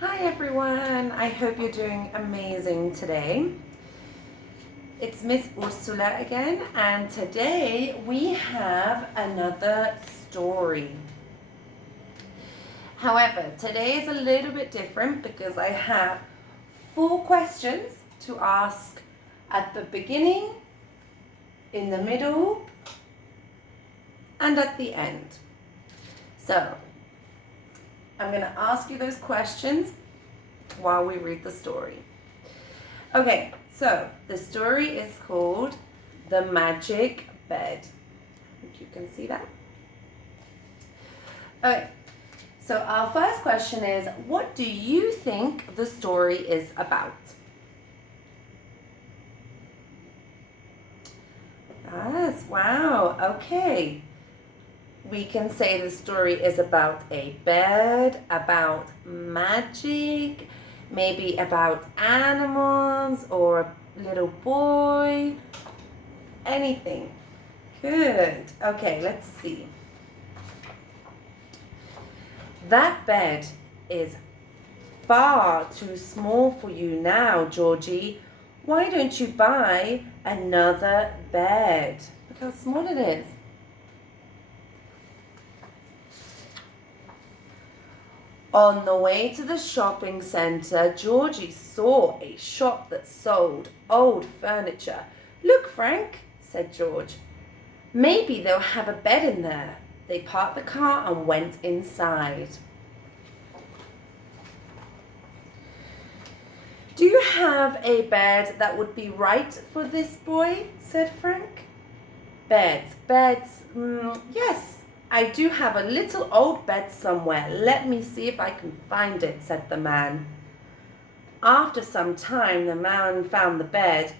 Hi everyone, I hope you're doing amazing today. It's Ms Ursula again, and today we have another story. However, today is a little bit different because I have 4 questions to ask at the beginning, in the middle, and at the end. So, I'm going to ask you those questions while we read the story. Okay, so the story is called The Magic Bed. I think you can see that. Okay, so our first question is, what do you think the story is about? Yes, wow, okay. We can say the story is about a bed, about magic, maybe about animals or a little boy, anything. Good. Okay, let's see. That bed is far too small for you now, Georgie. Why don't you buy another bed? Look how small it is. On the way to the shopping centre, Georgie saw a shop that sold old furniture. Look, Frank, said George. Maybe they'll have a bed in there. They parked the car and went inside. Do you have a bed that would be right for this boy? Said Frank. Beds. Yes. I do have a little old bed somewhere. Let me see if I can find it, said the man. After some time, the man found the bed.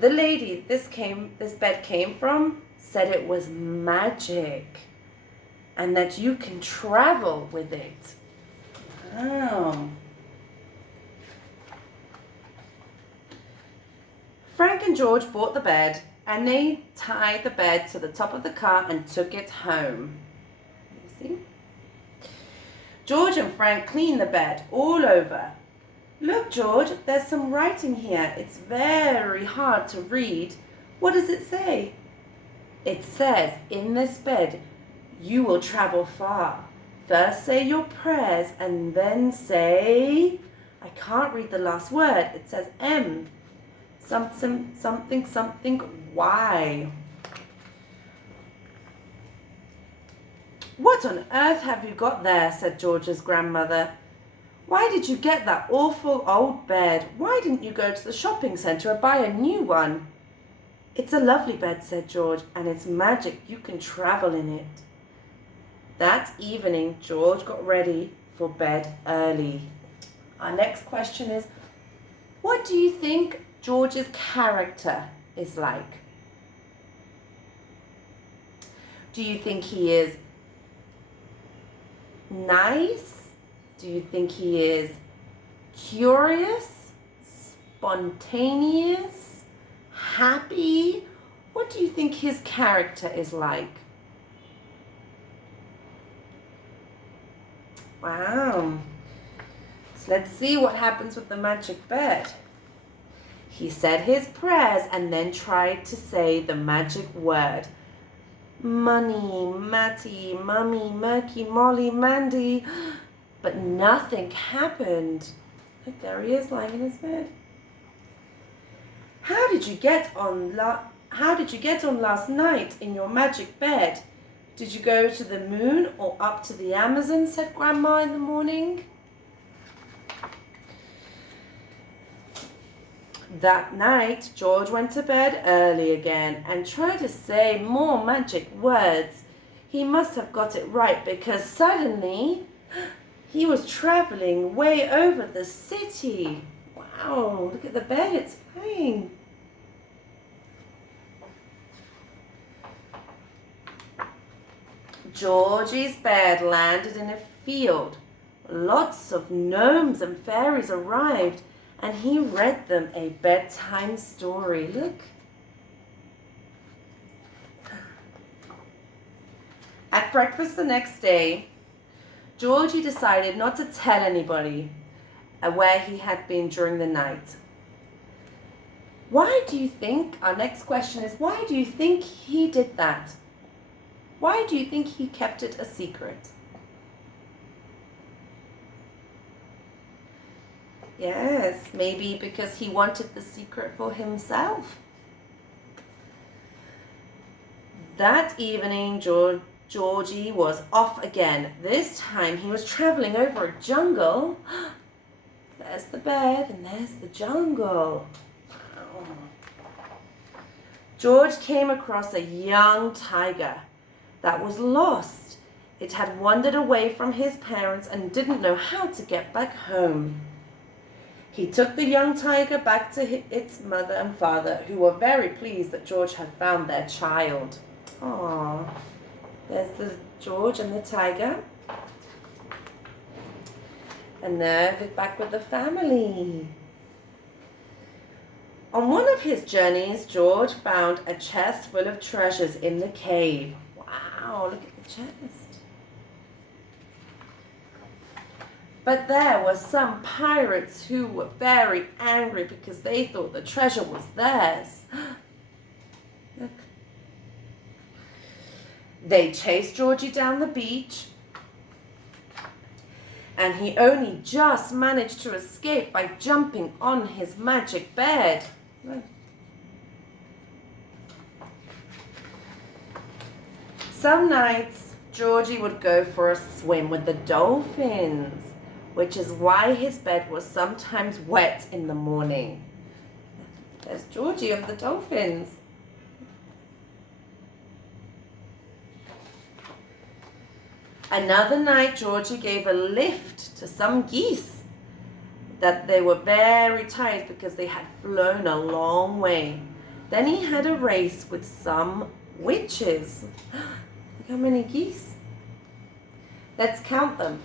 The lady this bed came from said it was magic and that you can travel with it. Wow. Frank and George bought the bed and they tied the bed to the top of the car and took it home. You see? George and Frank cleaned the bed all over. Look, George, there's some writing here. It's very hard to read. What does it say? It says, in this bed, you will travel far. First say your prayers and then say, I can't read the last word. It says M. Something, why? What on earth have you got there? Said George's grandmother. Why did you get that awful old bed? Why didn't you go to the shopping centre and buy a new one? It's a lovely bed, said George, and it's magic. You can travel in it. That evening, George got ready for bed early. Our next question is, what do you think George's character is like? Do you think he is nice? Do you think he is curious, spontaneous, happy? What do you think his character is like? Wow. So let's see what happens with the magic bed. He said his prayers and then tried to say the magic word. Money, Matty, Mummy, Murky, Molly, Mandy. But nothing happened. Look, there he is lying in his bed. How did you get on last night in your magic bed? Did you go to the moon or up to the Amazon? Said Grandma in the morning. That night, George went to bed early again and tried to say more magic words. He must have got it right because suddenly he was traveling way over the city. Wow, look at the bed, it's flying. Georgie's bed landed in a field. Lots of gnomes and fairies arrived, and he read them a bedtime story. Look. At breakfast the next day, Georgie decided not to tell anybody where he had been during the night. Why do you think, our next question is, why do you think he did that? Why do you think he kept it a secret? Yes, maybe because he wanted the secret for himself. That evening, Georgie was off again. This time he was traveling over a jungle. There's the bed and there's the jungle. Oh. George came across a young tiger that was lost. It had wandered away from his parents and didn't know how to get back home. He took the young tiger back to its mother and father, who were very pleased that George had found their child. Aww. There's the George and the tiger. And they're back with the family. On one of his journeys, George found a chest full of treasures in the cave. Wow, look at the chest. But there were some pirates who were very angry because they thought the treasure was theirs. Look. They chased Georgie down the beach, and he only just managed to escape by jumping on his magic bed. Look. Some nights, Georgie would go for a swim with the dolphins, which is why his bed was sometimes wet in the morning. There's Georgie and the dolphins. Another night, Georgie gave a lift to some geese that they were very tired because they had flown a long way. Then he had a race with some witches. Look how many geese. Let's count them.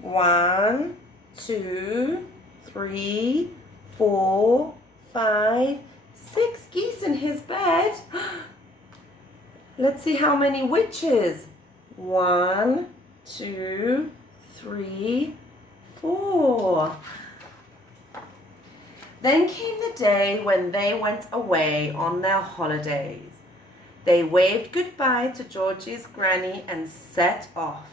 1, 2, 3, 4, 5, 6 geese in his bed. Let's see how many witches. 1, 2, 3, 4. Then came the day when they went away on their holidays. They waved goodbye to Georgie's granny and set off.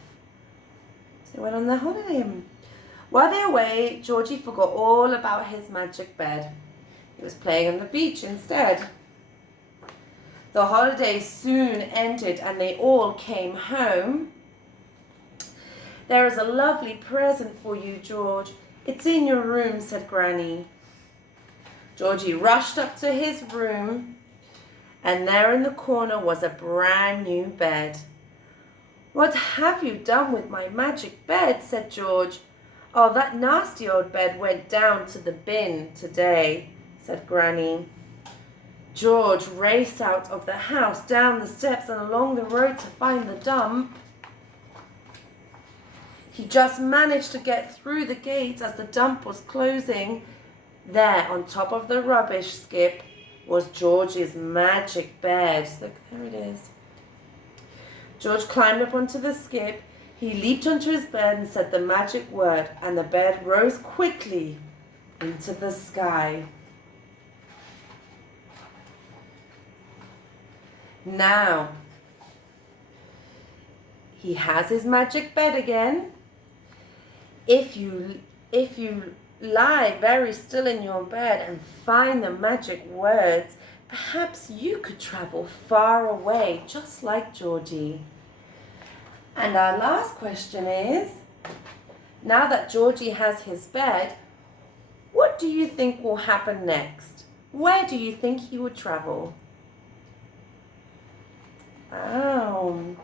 So they went on their holiday. While they were away, Georgie forgot all about his magic bed. He was playing on the beach instead. The holiday soon ended and they all came home. There is a lovely present for you, George. It's in your room, said Granny. Georgie rushed up to his room, and there in the corner was a brand new bed. What have you done with my magic bed? Said George. Oh, that nasty old bed went down to the bin today, said Granny. George raced out of the house, down the steps and along the road to find the dump. He just managed to get through the gates as the dump was closing. There, on top of the rubbish skip, was George's magic bed. Look, there it is. George climbed up onto the skip. He leaped onto his bed and said the magic word, and the bed rose quickly into the sky. Now, he has his magic bed again. If you lie very still in your bed and find the magic words, perhaps you could travel far away, just like Georgie. And our last question is, now that Georgie has his bed, what do you think will happen next? Where do you think he would travel? Wow.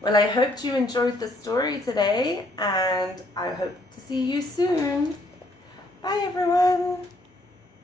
Well, I hope you enjoyed the story today, and I hope to see you soon. Bye, everyone.